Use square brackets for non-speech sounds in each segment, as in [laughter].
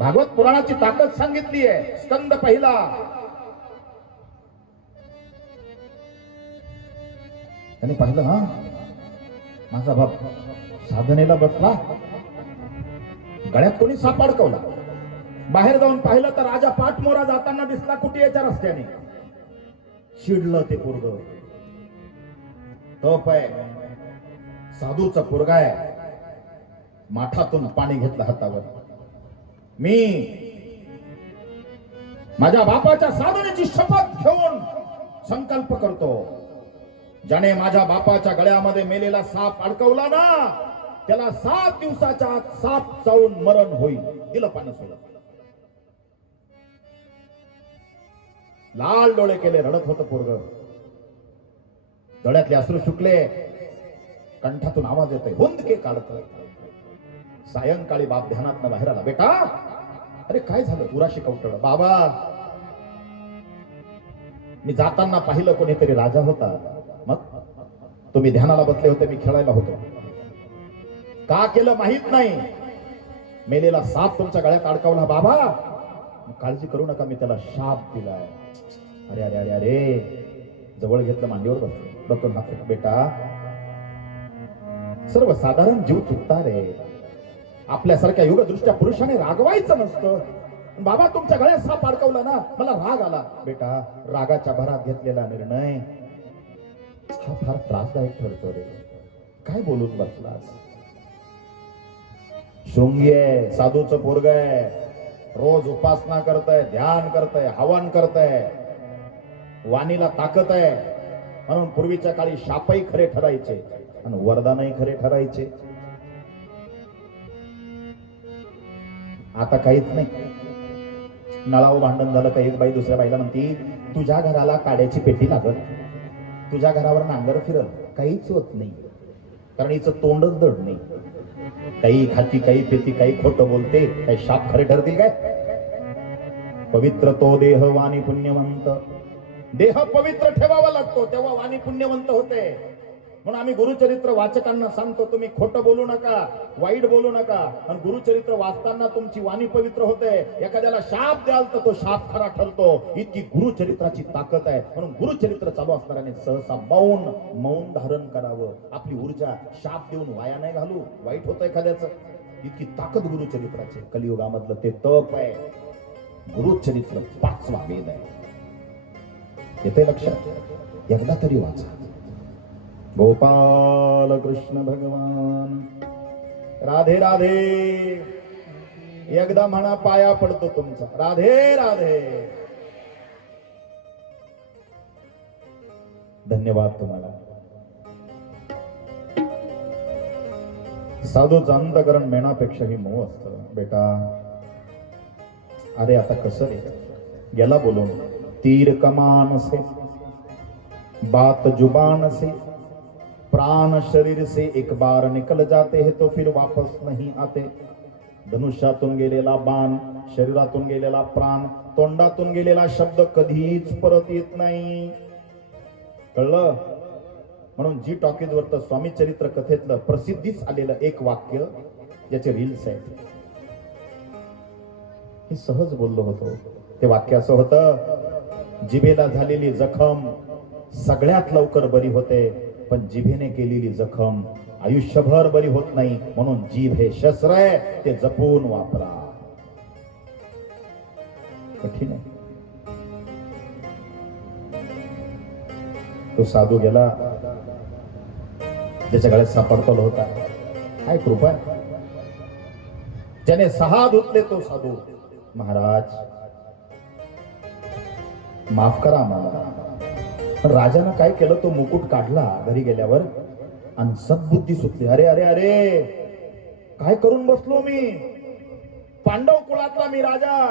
भागवत पुराणाची ताकद सांगितली आहे. स्कंद पहिला. त्यांनी पाहिलं हा? माझा बाप साधनेला बसला. गळ्यात कोणी साप अडकवला? बाहेर जाऊन पाहिलं तर राजा पाठमोरा जाताना दिसला कुठे याच्या रस्त्याने. चिडलं ते पोरग. तप आहे साधूचा पोरगा आहे. माठातून पाणी घेतलं हातावर. मी माझ्या बापाच्या साधनेची शपथ घेऊन संकल्प करतो. ज्याने माझ्या बापाच्या गळ्यामध्ये मेलेला साप अडकवला ना त्याला सात दिवसाच्या आत साप चावून मरण होईल. दिलं पाणी सोडत लाल डोळे केले रडत होत पोरग. डोळ्यातले अश्रू सुकले कंठातून आवाज येतोय. हुंदके काढतोय. सायंकाळी बाप ध्यानात बाहेर आला. बेटा अरे काय झालं? दुराशी कवटळ बाबा! मी जाताना पाहिलं कोणीतरी राजा होता. मग तुम्ही ध्यानाला बसले होते मी खेळायला होतो. का केलं माहीत नाही. मेलेला साप तुमच्या गळ्यात अडकावला. बाबा! काळजी करू नका मी त्याला शाप दिलाय. अरे अरे अरे अरे! जवळ घेतलं मांडीवर बसलो. डोकं बेटा सर्व साधारण जीव चुकता रे. आपल्यासारख्या युगदृष्ट्या पुरुषाने रागवायचं नसतं. बाबा तुमच्या गळ्यात साप अडकवला ना मला राग आला. बेटा रागाच्या भरात घेतलेला निर्णय हा फार त्रासदायक ठरतो रे. काय बोलून बसलास? शृंगी आहे साधूचं पोरग आहे. रोज उपासना करतय ध्यान करतय हवन करतय. वाणीला ताकद आहे. म्हणून पूर्वीच्या काळी शापही खरे ठरायचे आणि वरदानही खरे ठरायचे. आता काहीच नाही. नळावं भांडण झालं का एक बाई दुसऱ्या बाईला म्हणती तुझ्या घराला काड्याची पेटी लागत तुझ्या घरावर नांगर फिरल. काहीच होत नाही. कारण हिचं तोंडच दड नाही. काही खाती काही पेती काही खोटं बोलते काही शाप खरे ठरतील काय? पवित्र तो देह वाणी पुण्यवंत. देह पवित्र ठेवावा लागतो तेव्हा वाणी पुण्यवंत होते. म्हणून आम्ही गुरुचरित्र वाचकांना सांगतो तुम्ही खोटं बोलू नका वाईट बोलू नका. आणि गुरुचरित्र वाचताना तुमची वाणी पवित्र होते. एखाद्याला शाप द्याल तर तो शाप खरा ठरतो. इतकी गुरुचरित्राची ताकद आहे. म्हणून गुरुचरित्र चालू असणाऱ्याने सहसा मौन मौन धारण करावं. आपली ऊर्जा शाप देऊन वाया नाही घालू. वाईट होतं एखाद्याचं. इतकी ताकद गुरुचरित्राची कलियुगामधलं ते तप आहे. गुरुचरित्र पाचवा वेद आहे. येते लक्षात? एकदा तरी वाचा. गोपाल कृष्ण भगवान. राधे राधे. एकदा म्हणा पाया पडतो तुमचा. राधे राधे. धन्यवाद तुम्हाला. साधू अंतकरण मेणापेक्षाही मऊ असतं. बेटा अरे आता कसं रे? गेला बोलून तीर कमान से बात जुबान से प्राण शरीर से एक बार निकल जाते हैं तो फिर वापस नहीं आते। धनुष्यातून गेलेला बाण शरीरातून गेलेला प्राण तोंडातून गेलेला शब्द कधीच परत येत नाही। कळलं? म्हणून जी टॉकीज वर स्वामी चरित्र कथेतलं प्रसिद्धीच आलेलं एक वाक्य ज्याचे रील्स आहेत. हे सहज बोललो होतो. ते वाक्य असं होतं जिभेला झालेली जखम सगळ्यात लवकर बरी होते पण जिभेने केलेली जखम आयुष्यभर बरी होत नाही म्हणून जीभ हे शस्त्र आहे ते जपून वापरा. कठीण आहे. तो साधू गेला ज्याच्या गळ्यात सापडतल होता. काय कृपा ज्याने सहा धुतले तो साधू महाराज माफ करा मला राजानं काय केलं? तो मुकुट काढला घरी गेल्यावर आणि सद्बुद्धी सुटली. अरे अरे अरे काय करून बसलो मी? पांडव कुळातला मी राजा.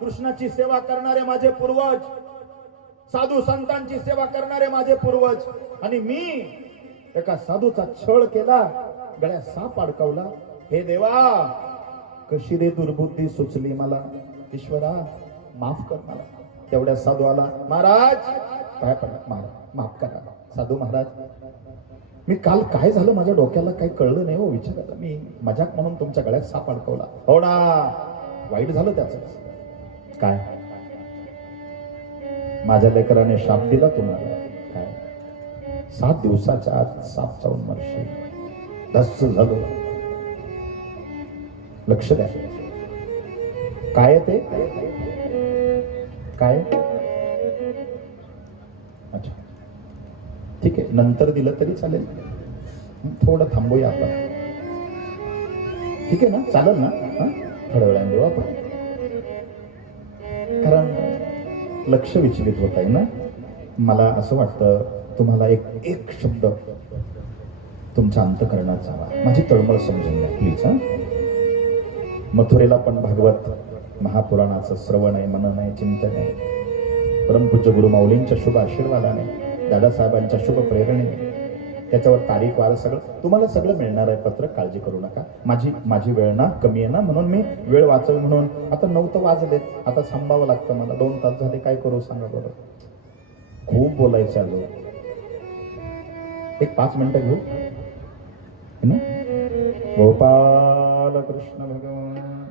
कृष्णाची सेवा करणारे माझे पूर्वज. साधू संतांची सेवा करणारे माझे पूर्वज. आणि मी एका साधूचा छळ केला गळ्यात साप अडकवला. हे देवा कशी रे दुर्बुद्धी सुचली मला? ईश्वरा माफ कर मला. तेवढ्या साधू आला महाराज काय पडला माफ करा. साधू महाराज मी काल काय झालं माझ्या डोक्याला काही कळलं नाही हो विचार मी मजाक म्हणून तुमच्या गळ्यात साप अडकवला. हो ना. वाईट झालं त्याच. काय? माझ्या लेकराने शाप दिला तुम्हाला. काय? सात दिवसाच्या आत साप चावून मरशील. धस्स झालं. लक्ष द्या. काय ते? काय? ठीक आहे. नंतर दिलं तरी चालेल. थोडं थांबूया आपण. ठीक आहे ना? चालेल ना? हं? थोड्या वेळाने देऊ आपण. कारण लक्ष विचलित होत आहे ना? मला असं वाटतं तुम्हाला एक एक शब्द तुमच्या अंतकरणात जावा. माझी तळमळ समजून घ्या प्लीज हा? मथुरेला पण भागवत महापुराणाचं श्रवण आहे मनन आहे चिंतन आहे. परमपूज्य गुरु माऊलींच्या शुभ आशीर्वादाने दादासाहेबांच्या शुभ प्रेरणेने त्याच्यावर तारीख वार सगळं. तुम्हाला सगळं मिळणार आहे पत्र. काळजी करू नका. माझी माझी वेळ ना कमी आहे ना? म्हणून मी वेळ वाचव म्हणून. आता नऊ तर वाजलेत. आता थांबावं लागतं मला. दोन तास झाले. काय करू सांगा बरं? खूप बोलायचं आलो एक पाच मिनिटं घेऊ. ना? गोपाल कृष्ण भगवान.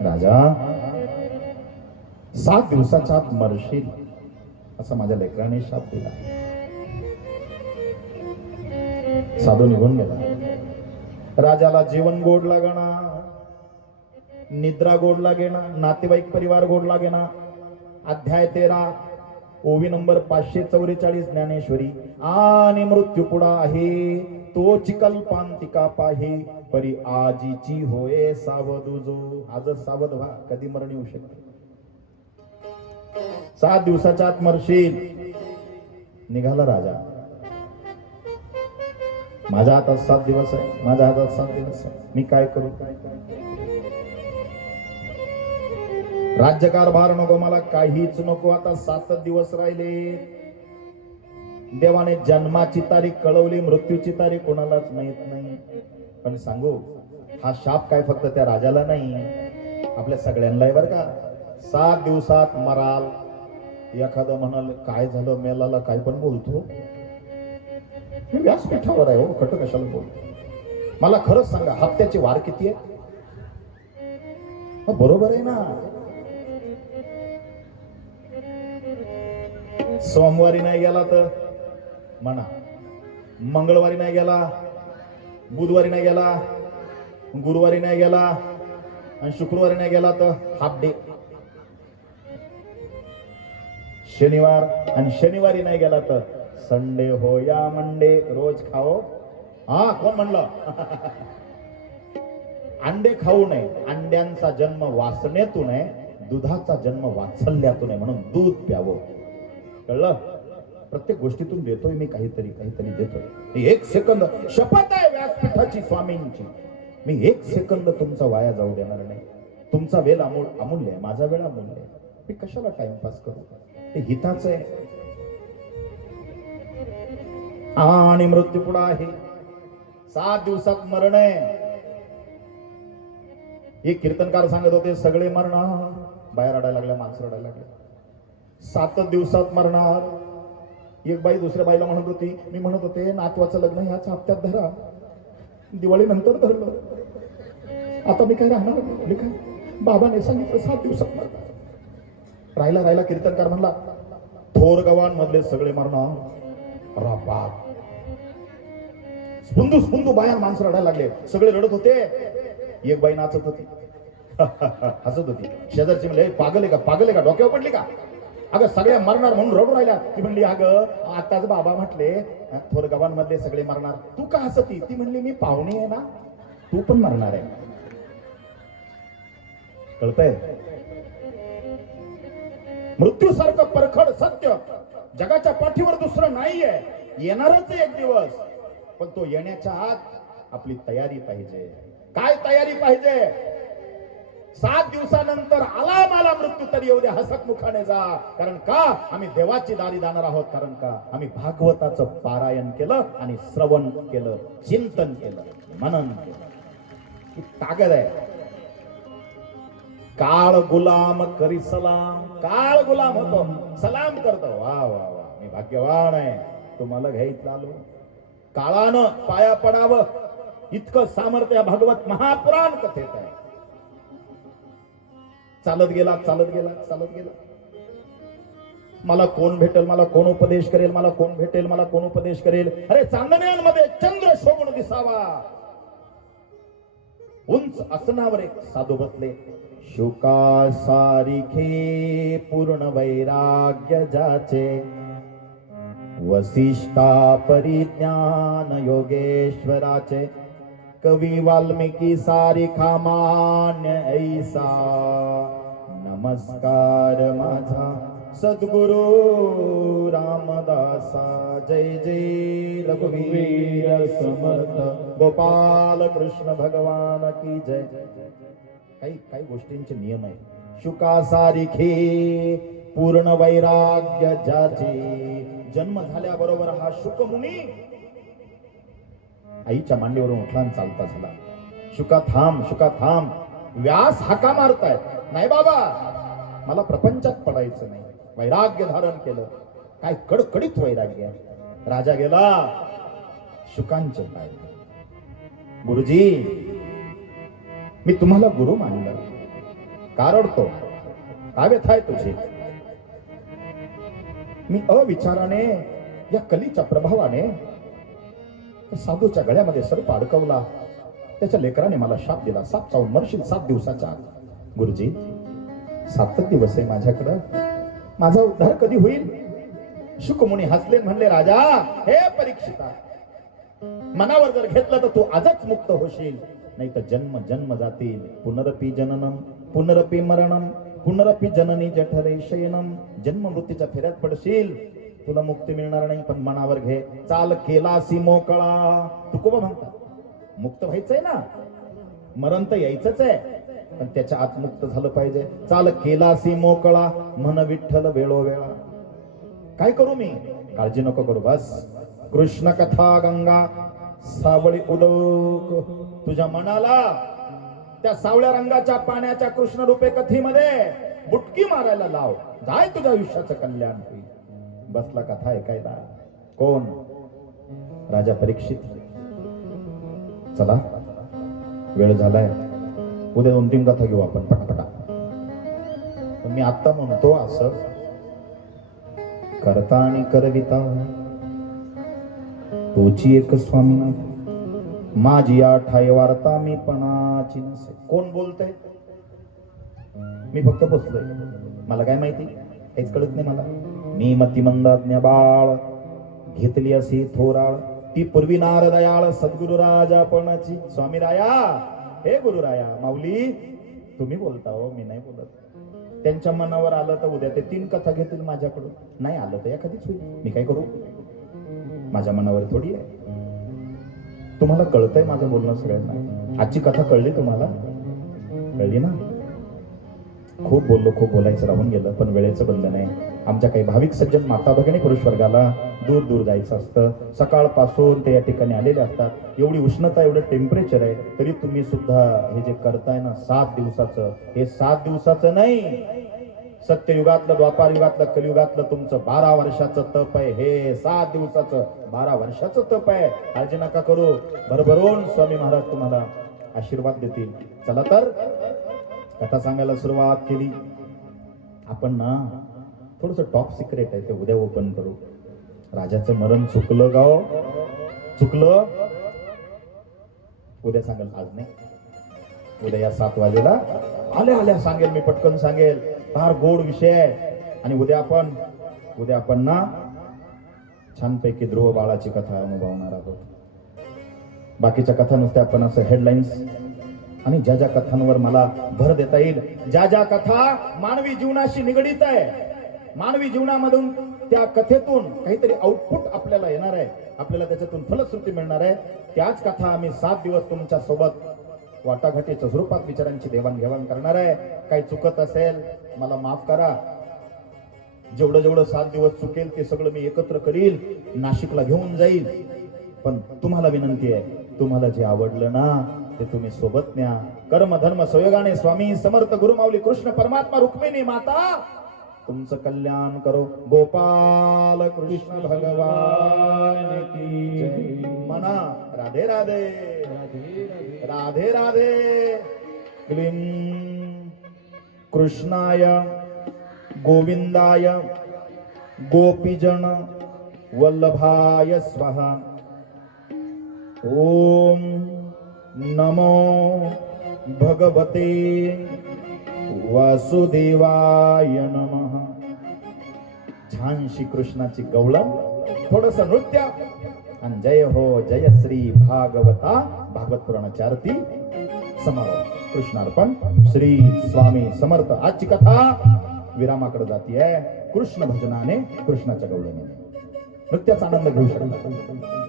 राजा सात दिवसाच्या आत मरशील. असं माझ्या लेकराने शाप दिला. साधू निघून गेला. राजाला जीवन गोड लागणा निद्रा गोड लागेना नातेवाईक परिवार गोड लागेना अध्याय तेरा ओवी नंबर पाचशे चौवेचाळीस ज्ञानेश्वरी आणि मृत्यू पुढा आहे. तो चिकल्पांतिका पाहे परी आजीची होय सावधुजो आज सावध व्हा कधी मरण येऊ शकते सात दिवसाच्या आत मरशील. निघाला राजा. माझ्या हातात सात दिवस आहे. माझ्या हातात सात दिवस आहे. मी काय करू? राज्यकारभार नको मला काहीच नको. आता सातच दिवस राहिले. देवाने जन्माची तारीख कळवली मृत्यूची तारीख कोणालाच माहीत नाही. पण सांगू हा शाप काय फक्त त्या राजाला नाही आपल्या सगळ्यांना आहे बरं का? सात दिवसात मराल. एखादं म्हणाल काय झालं? मेलाला काय पण बोलतो. मी व्यासपीठावर आहे हो खट कशाला बोलतो मला खरंच सांगा हप्त्याची वार किती आहे? बरोबर आहे ना? सोमवारी नाही गेला तर? म्हणा. मंगळवारी नाही गेला? बुधवारी नाही गेला? गुरुवारी नाही गेला? आणि शुक्रवारी नाही गेला तर? Half day. शनिवार आणि शनिवारी नाही गेला तर संडे हो या मंडे रोज खाओ. हा कोण म्हणलं? [laughs] अंडे खाऊ नये. अंड्यांचा जन्म वासनेतून आहे दुधाचा जन्म वात्सल्यातून आहे म्हणून दूध प्यावं. कळलं? प्रत्येक गोष्टीतून देतोय मी काहीतरी काहीतरी देतोय. एक सेकंद शपथ आहे व्यासपीठाची स्वामींची. मी एक सेकंद तुमचा वाया जाऊ देणार नाही. तुमचा वेळ अमूल अमूल्य आहे माझा वेळ अमूल्य आहे. मी कशाला टाइमपास करू? हिताच आहे. आणि मृत्यू पुढे आहे? सात दिवसात मरण आहे. एक कीर्तनकार सांगत होते सगळे मरणार बाहेर रडायला लागल्या माणसं रडायला लागले. सातच दिवसात मरणार. एक बाई दुसऱ्या बाईला म्हणत होती मी म्हणत होते नातवाचं लग्न ह्याच हप्त्यात धरा. दिवाळी नंतर धरलं. आता मी काय राहणार? मी काय? बाबाने सांगितलं सात दिवसात मरणार. राहिला राहिला कीर्तनकार म्हणला थोर मधले सगळे मरणार राबाग स्पुंदू स्पुंदू बाया माणसं रडायला लागले. सगळे रडत होते. एक बाई नाचत होती. [laughs] हसत होती. शेजारची म्हणले पागल आहे का? पागल आहे का? डोक्यावर पडली का? अगं सगळ्या मरणार म्हणून रडू राहिल्या. ती म्हणली अगं आताच बाबा म्हटले थोर गावांमधले सगळे मरणार. तू का हसती? ती म्हणली मी पाहुणे आहे ना. तू पण मरणार आहे. कळतय? मृत्यू सारखं परखड सत्य जगाच्या पाठीवर दुसरं नाहीये. येणारच एक दिवस. पण तो येण्याच्या आत आपली तयारी पाहिजे. काय तयारी पाहिजे? सात दिवसानंतर आला मला मृत्यू तरी येऊ दे हसत मुखाने जा. कारण का? आम्ही देवाची दारी जाणार आहोत. कारण का? आम्ही भागवताचं पारायण केलं आणि श्रवण केलं चिंतन केलं मनन केलं. ही ताकद आहे. काळ गुलाम करी सलाम. काळ गुलाम होतो. सलाम करतो. वा वा वा. मी भाग्यवान आहे. तुम्हाला घ्यायचं आलो. काळानं पाया पडावं. इतकं सामर्थ्य भागवत महापुराण कथेत आहे. चालत गेला चालत गेला चालत गेला. मला कोण भेटेल? मला कोण उपदेश करेल? मला कोण भेटेल? मला कोण उपदेश करेल? अरे चांदण्यांमध्ये चंद्र शोभून दिसावा. उंच आसनावर एक साधू बसले. शुका सारिखे पूर्ण वैराग्य जाचे वसिष्ठा परिज्ञान योगेश्वराचे कवी वाल्मिकी सारिखा मान्य ऐसा। नमस्कार माझा। सद्गुरु रामदासा। जय जय रघुवीर समर्थ। गोपाल कृष्ण भगवान की जय काही काही गोष्टींचे नियम आहे शुकासारिखे पूर्ण वैराग्य ज्याचे जन्म झाल्याबरोबर हा शुक मुनी आईच्या मांडीवरून उठला आणि चालता झाला. शुका थांब शुका थांब. व्यास हाका मारताय नाही बाबा मला प्रपंचात पडायचं नाही. वैराग्य धारण केलं. काय कडकडीत वैराग्य. राजा गेला. शुकांचे पाय गुरुजी मी तुम्हाला गुरु मानलं. का रडतो का व्यथा आहे तुझी. मी अविचाराने या कलीच्या प्रभावाने साधूच्या गळ्यामध्ये सर्प अडकवला त्याच्या लेकराने मला शाप दिला. साप चावून मरशील सात दिवसाच्या आत. गुरुजी सातच दिवस आहे माझ्याकडं. माझा उद्धार कधी होईल? शुकमुनी हसले म्हणले राजा हे परीक्षिता मनावर जर घेतलं तर तू आजच मुक्त होशील. नाही तर जन्म जन्म जातील. पुनरपी जननम पुनरपी मरणम पुनरपी जननी जठरे शयनम जन्म मृत्यूच्या फेऱ्यात पडशील. तुला मुक्ती मिळणार नाही पण मनावर घे. चाल केलासी मोकळा. तुकोबा म्हणतात. मुक्त व्हायचंय ना? मरण तर यायचंच आहे. पण त्याच्या आत मुक्त झालं पाहिजे. चाल केलासी मोकळा. मन विठ्ठल वेळोवेळा. काय करू मी? काळजी नको करू बस. कृष्ण कथा गंगा. सावळी उदक तुझ्या मनाला त्या सावळ्या रंगाच्या पाण्याच्या कृष्ण रूपे कथीमध्ये बुटकी मारायला लाव. जाय तुझ्या आयुष्याचं कल्याण होईल. बसला कथा ऐकायला. कोण? राजा परीक्षित. चला. वेळ झालाय. उद्या दोन तीन कथा घेऊ आपण पटापटा. मी आता म्हणतो असं. करता आणि करविता. तोची एक स्वामीनाथ माझी आठाय वार्ता मी पणाची नसे। कोण बोलतय? मी फक्त बसलोय मला काय माहिती? काहीच कळत नाही मला। मी मतिमंदाज्ञ बाळ। घेतली असे थोराळ। ती पूर्वी नारदयाळ सद्गुरु राजा पणाची। स्वामी राया हे गुरुराया! माऊली! तुम्ही बोलता हो मी नाही बोलत। त्यांच्या मनावर आलं तर उद्या ते तीन कथा घेतील माझ्याकडून। नाही आलं तर एखादीच होईल। मी काय करू? माझ्या मनावर थोडी आहे. तुम्हाला कळतंय माझं बोलणं सगळ्यांना आजची कथा कळली तुम्हाला? कळली ना? खूप बोललो खूप बोलायचं राहून गेलं पण वेळेचं बंधन आहे. आमच्या काही भाविक सज्जन माता भगिनी पुरुष वर्गाला दूर दूर जायचं असतं. सकाळपासून ते या ठिकाणी आलेले असतात. एवढी उष्णता एवढं टेम्परेचर आहे तरी तुम्ही सुद्धा हे जे करताय ना सात दिवसाचं हे सात दिवसाचं नाही. सत्ययुगातलं द्वापार युगातलं कलियुगातलं तुमचं बारा वर्षाचं तप आहे. हे सात दिवसाचं बारा वर्षाचं तप आहे. काळजी नका करू. भरभरून स्वामी महाराज तुम्हाला आशीर्वाद देतील. चला तर कथा सांगायला सुरुवात केली. आपण ना थोडस टॉप सिक्रेट आहे ते उद्या ओपन करू. राजाचं मरण चुकलं गाव हो? चुकलं? उद्या सांगेल आज नाही. उद्या या सात वाजेला आल्या आल्या सांगेल मी पटकन सांगेल. फार गोड विषय आहे. आणि उद्या आपण उद्या आपण ना छानपैकी ध्रुव बाळाची कथा अनुभवणार आहोत. बाकीच्या कथा नुसत्या आपण असं हेडलाईन्स आणि ज्या ज्या कथांवर मला भर देता येईल ज्या ज्या कथा मानवी जीवनाशी निगडीत आहे मानवी जीवनामधून त्या कथेतून काहीतरी आउटपुट आपल्याला येणार आहे आपल्याला त्याच्यातून फलश्रुती मिळणार आहे. त्याच कथा आम्ही सात दिवस तुमच्यासोबत वाटाघाटीच्या स्वरूपात विचारांची देवाणघेवाण करणार आहे. काही चुकत असेल मला माफ करा. जेवढं जेवढं सात दिवस चुकेल ते सगळं मी एकत्र करील नाशिकला घेऊन जाईल. पण तुम्हाला विनंती आहे तुम्हाला जे आवडलं ना ते तुम्ही सोबत न्या. कर्म धर्म संयोगाने स्वामी समर्थ गुरुमावली कृष्ण परमात्मा रुक्मिणी माता तुमचं कल्याण करो. गोपाल कृष्ण भगवान की म्हणा राधे. राधे राधे. राधे राधे। क्लीं कृष्णाय गोविंदाय गोपीजन वल्लभाय स्वाहा। ओम नमो भगवते वासुदेवाय नमः। छानशी कृष्णाची गवळण थोडस नृत्य आणि जय हो जय श्री भागवता। भागवत पुराणाची आरती समारोप कृष्णार्पण. श्री स्वामी समर्थ आजची कथा विरामाकडे जाती कृष्ण भजनाने कृष्णाच्या गौरवाने नृत्याचा आनंद घेऊ शकता.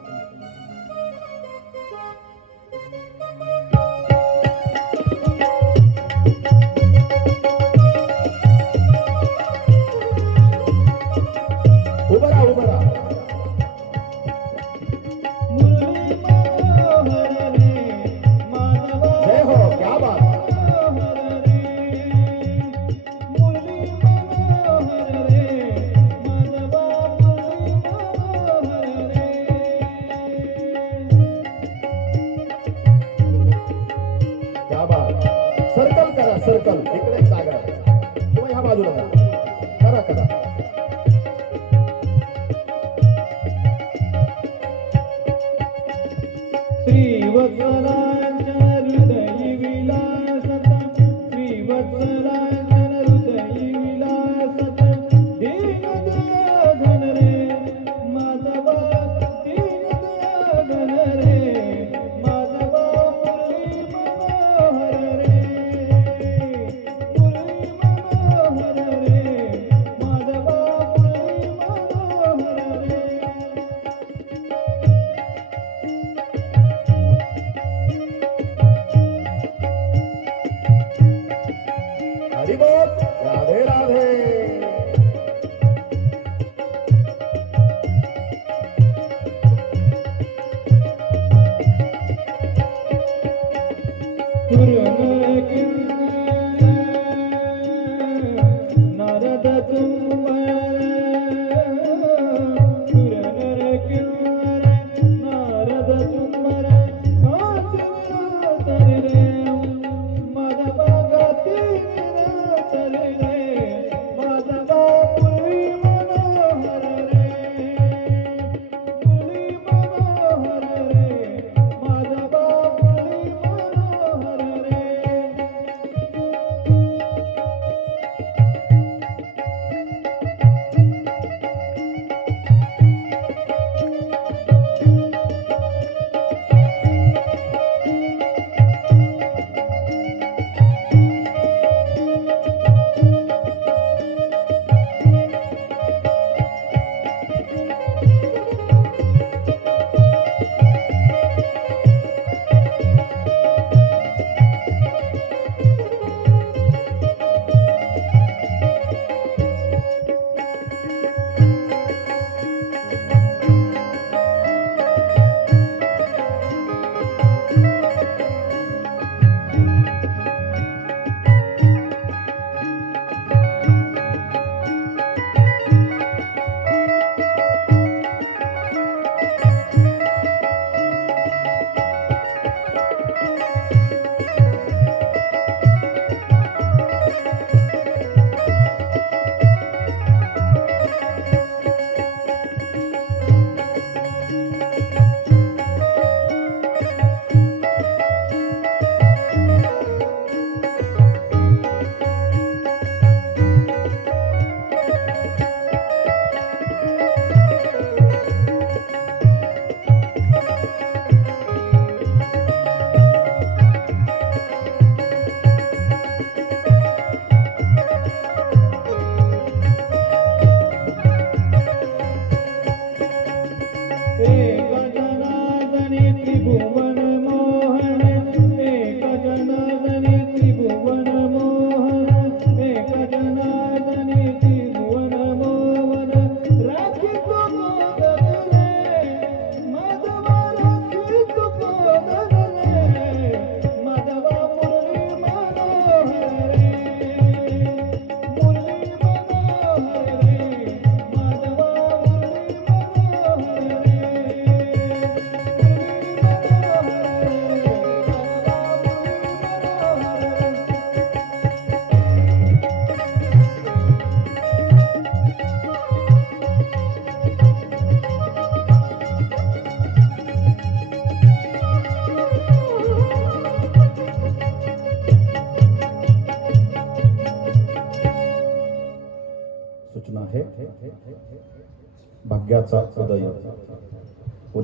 सर्कल इकडे जागा. तुम्ही ह्या बाजूला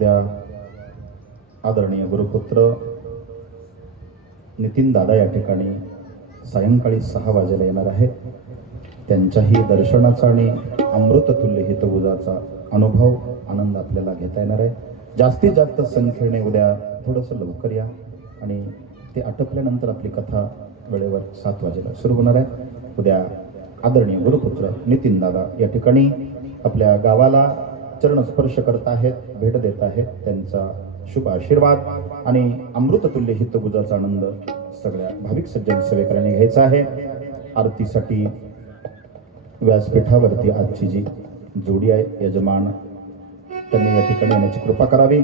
उद्या आदरणीय गुरुपुत्र नितीन दादा या ठिकाणी सायंकाळी सहा वाजेला येणार आहेत. त्यांच्याही दर्शनाचा आणि अमृततुल्य हितबुजाचा अनुभव आनंद आपल्याला घेता येणार आहे. जास्तीत जास्त संख्येने उद्या थोडंसं लवकर या आणि ते आटपल्यानंतर आपली कथा वेळेवर सात वाजेला सुरू होणार आहे. उद्या आदरणीय गुरुपुत्र नितीन दादा या ठिकाणी आपल्या गावाला चरणस्पर्श करत आहेत भेट देत आहेत त्यांचा शुभ आशीर्वाद. आणि अमृततुल्य हितगुजाचा आनंद सगळ्या भाविक सज्जन सेवेकऱ्यांनी घ्यायचा आहे. आरतीसाठी व्यासपीठावरती आजची जी जोडी आहे यजमान त्यांनी या ठिकाणी येण्याची कृपा करावी.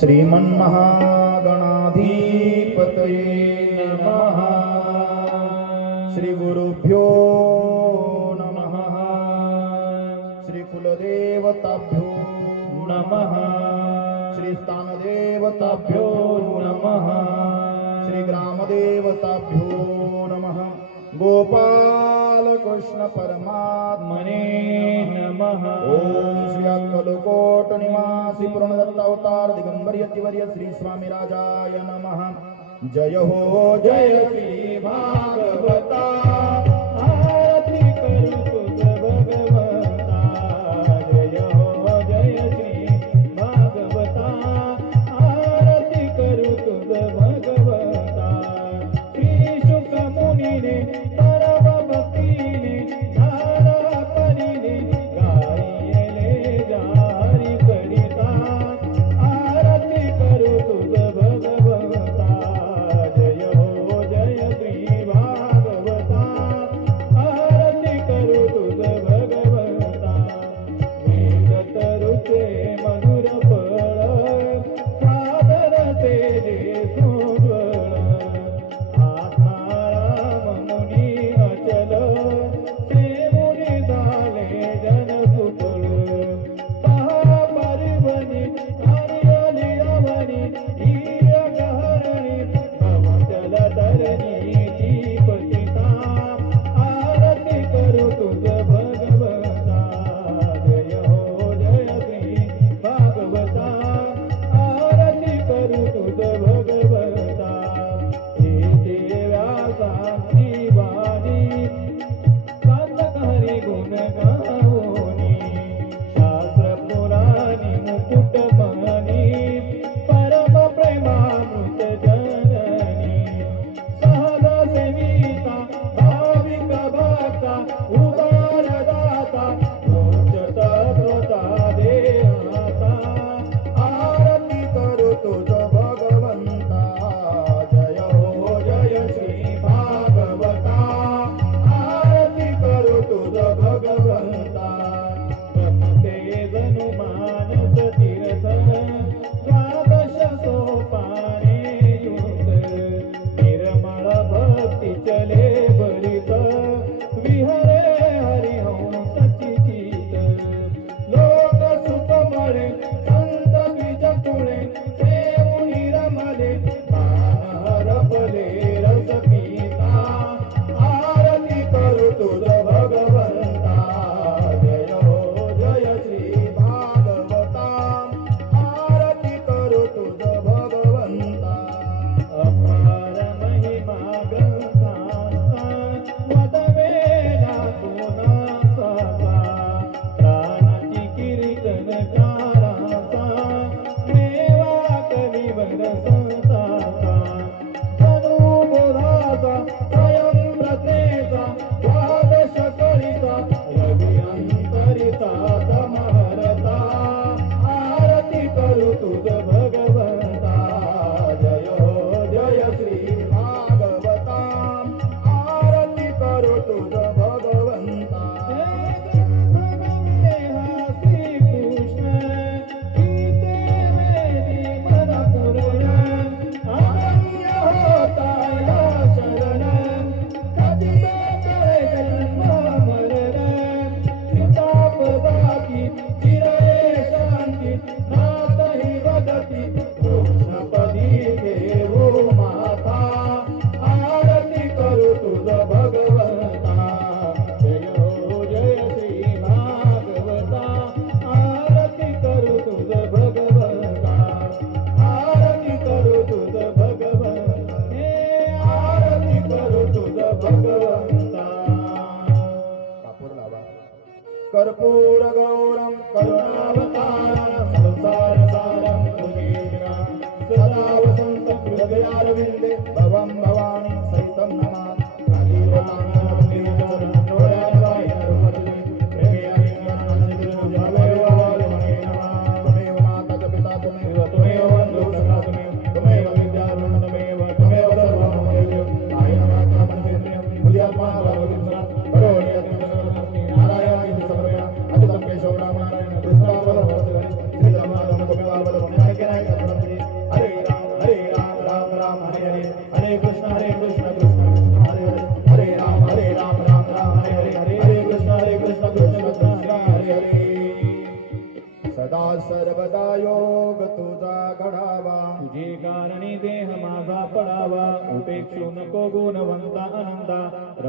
श्रीमन्महागणाधिपतये देवताभ्यो नमः। श्रीस्थानदेवताभ्यो नमः। श्रीग्रामदेवताभ्यो नमः। गोपालकृष्ण परमात्मने नमः। ओम श्री अक्कलकोट निवासी पूर्णदत्तावतार दिगंबर यतिवर्य श्री स्वामी राजाय नमः। जय हो जय श्री भागवत। ಮನು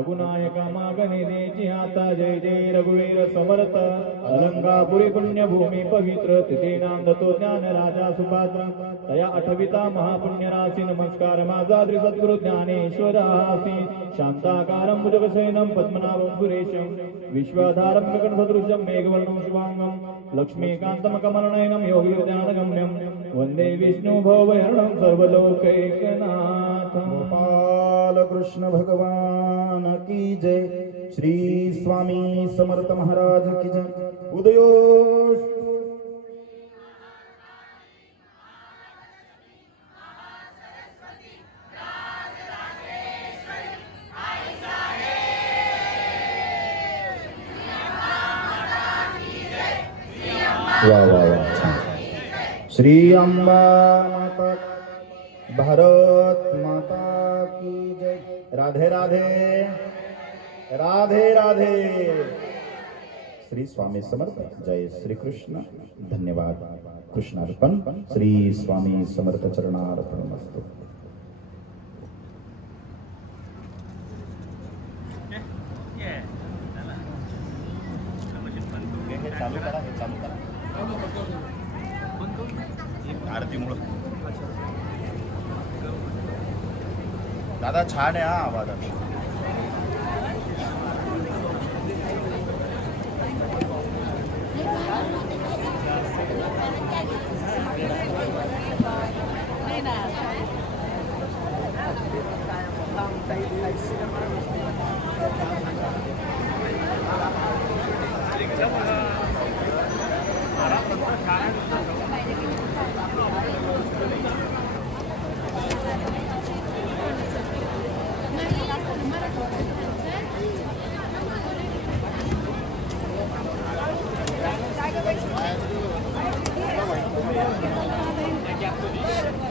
रघुनायका मागणे देची आता जय जय रघुवीर समर्थ. अलंगापुरी पुण्यभूमी पवित्र तिथे नांदतो ज्ञान राजा सुपात्र. तया अठविता महापुण्यराशी नमस्कार माझा त्रिसद्गुरु ज्ञानेश्वरासी शांताकारं भुजगशयनं पद्मनाभं सुरेशं. विश्वाधारं गगनसदृशं मेघवर्णं शुभाङ्गं लक्ष्मीकान्तं कमलनयनं योगिर्ध्यानगम्यं वन्दे विष्णुभवहरणं सर्वलोकैकनाथ गोपाल कृष्ण भगवान की जय। श्री स्वामी समर्थ महाराज की जय। उदयो वा वा वा छान श्री अंबा माता भारत माता की जय राधे राधे। राधे राधे। श्री स्वामी समर्थ जय श्री कृष्ण। धन्यवाद। कृष्णार्पण। श्री स्वामी समर्थ चरणार्पण असतो दादा छान आहे हा आवाज.